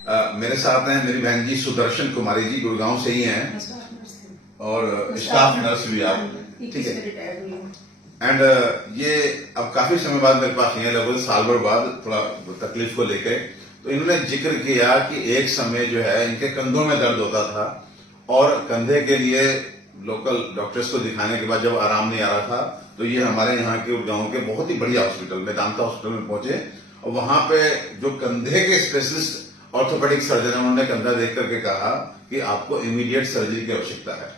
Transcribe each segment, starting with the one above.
मेरे साथ हैं मेरी बहन जी सुदर्शन कुमारी जी, गुड़गांव से ही हैं और स्टाफ नर्स भी आप, ठीक है। एंड ये अब काफी समय बाद मेरे पास ये लगभग साल भर बाद थोड़ा तकलीफ को लेकर, तो इन्होंने जिक्र किया कि एक समय जो है इनके कंधों में दर्द होता था और कंधे के लिए लोकल डॉक्टर्स को दिखाने के बाद जब आराम नहीं आ रहा था तो ये हमारे यहाँ के गांव के बहुत ही बढ़िया हॉस्पिटल मेदांता हॉस्पिटल में पहुंचे और वहां पे जो कंधे के स्पेशलिस्ट ऑर्थोपेडिक सर्जन है उन्होंने कंधा देख करके कहा कि आपको इमीडिएट सर्जरी की आवश्यकता है।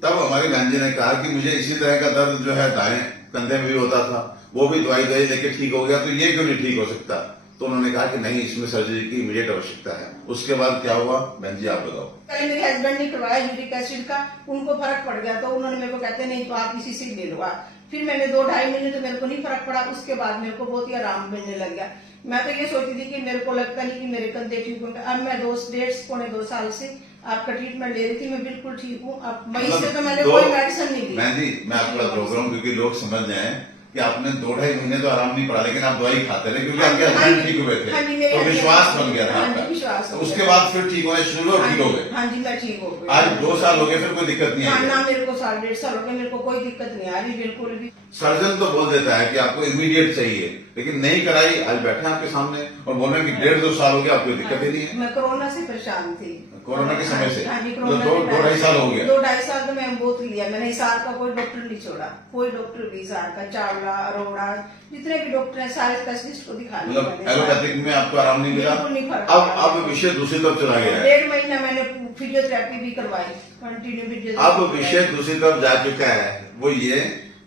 तब हमारी बहन जी ने कहा कि मुझे इसी तरह का दर्द जो है दाएं कंधे में भी होता था, वो भी दवाई लेके ठीक हो गया, तो ये क्यों नहीं ठीक हो सकता? तो उन्होंने कहा कि नहीं, इसमें सर्जरी की इमीडिएट आवश्यकता है। उसके बाद क्या हुआ बहन जी, आप बताओ। पहले मेरे हस्बैंड ने करवाया यूरिक एसिड का, उनको फर्क पड़ गया तो उन्होंने मेरे को कहते नहीं तो आप इसी से ले लो। फिर मैंने 2-2.5 महीने तो मेरे को नहीं फर्क पड़ा, उसके बाद मेरे को बहुत ही आराम मिलने लग गया। मैं तो ये सोचती थी कि मेरे को लगता नहीं कि मेरे कंधे ठीक होंगे। अब मैं 2.5-2 साल से आपका ट्रीटमेंट ले रही थी, मैं बिल्कुल ठीक हूँ। अब मई से तो मैंने कोई मेडिसिन नहीं ली। मैं आपको रोक रहा हूँ क्योंकि लोग समझ जाए कि आपने 2-2.5 महीने तो आराम नहीं पड़ा, लेकिन आप दवाई खाते रहे क्योंकि आपके हस्बैंड ठीक हुए थे, तो विश्वास बन गया था आपका। उसके बाद फिर ठीक होने शुरू और ठीक हो गए। हाँ जी, मैं ठीक हो गई। आज 2 साल हो गए, फिर कोई दिक्कत नहीं आई? ना, मेरे को 1.5 साल हो गए, मेरे को कोई दिक्कत नहीं आ रही बिल्कुल भी। सर्जन तो बोल देता है कि आपको इमीडिएट चाहिए, लेकिन नहीं कराई। आज बैठे हैं आपके सामने और बोल रहे हैं कि 1.5-2 साल हो गया, आपको दिक्कत ही नहीं है। मैं कोरोना से परेशान थी। कोरोना के समय से? हाँ जी, तो 2-2.5 साल हो गया। 2-2.5 साल तो मैं बहुत लिया मैंने। हिसार का कोई डॉक्टर नहीं छोड़ा, कोई डॉक्टर भी हिसार का, चावला, अरोड़ा, जितने भी डॉक्टर हैं सारे स्पेशलिस्ट को दिखा लिया। मतलब एलोपैथिक में आपको आराम नहीं मिला? बिल्कुल नहीं फर्क। अब विषय दूसरी तरफ चला गया है। 1.5 महीना मैंने फिजियोथेरेपी भी करवाई, कंटिन्यू फिजियोथेरेपी। अब विषय दूसरी तरफ जा चुका है, वो ये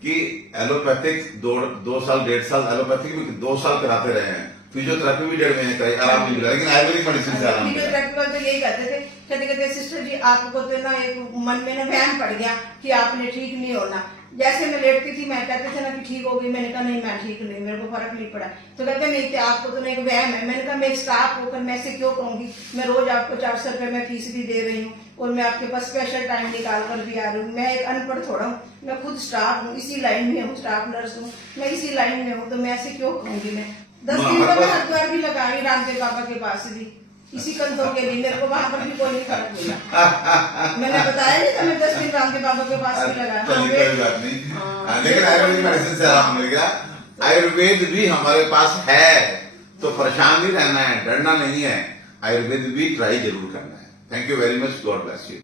कि एलोपैथिक 2 साल 1.5 साल एलोपैथिक भी 2 साल कराते रहे हैं, फिजियोथेरेपी भी 1.5 महीने कराई, आराम नहीं मिला, लेकिन आयुर्वेदिक मेडिसिन से आराम मिला। फिजियोथेरेपी वाले तो यही कहते थे, कहते सिस्टर जी आपको तो ना एक मन में ना वहम पड़ गया कि आपने ठीक नहीं होना। जैसे मैं लेटती थी मैं कहते थे ना कि ठीक होगी, मैंने कहा नहीं मैं ठीक नहीं, मेरे को फर्क नहीं पड़ा। तो कहते नहीं कि आपको तो ना एक वहम है। मैंने कहा मैं स्टाफ होकर मैं ऐसे क्यों कहूंगी, मैं रोज आपको 400 रुपए मैं फीस भी दे रही हूँ और मैं आपके पास स्पेशल टाइम निकाल कर भी आ रही हूँ। मैं एक अनपढ़ थोड़ा हूँ, मैं खुद स्टाफ हूँ, इसी लाइन में हूँ, स्टाफ नर्स हूँ, मैं इसी लाइन में हूँ, तो मैं ऐसे क्यों कहूंगी। मैं 10 दिन तो मैं हरिद्वार भी लगाई रामदेव बाबा के पास भी, इसी कंधों के लिए। मेरे को वहां पर भी कोई नहीं फर्क मिला। मैंने बताया नहीं था, मैं 10 दिन रामदेव बाबा के पास भी लगाया। कोई बात नहीं, लेकिन आयुर्वेदिक मेडिसिन से आराम मिल गया। आयुर्वेद भी हमारे पास है, तो परेशान नहीं रहना है, डरना नहीं है। आयुर्वेद भी ट्राई जरूर करना है। Thank you very much, God bless you.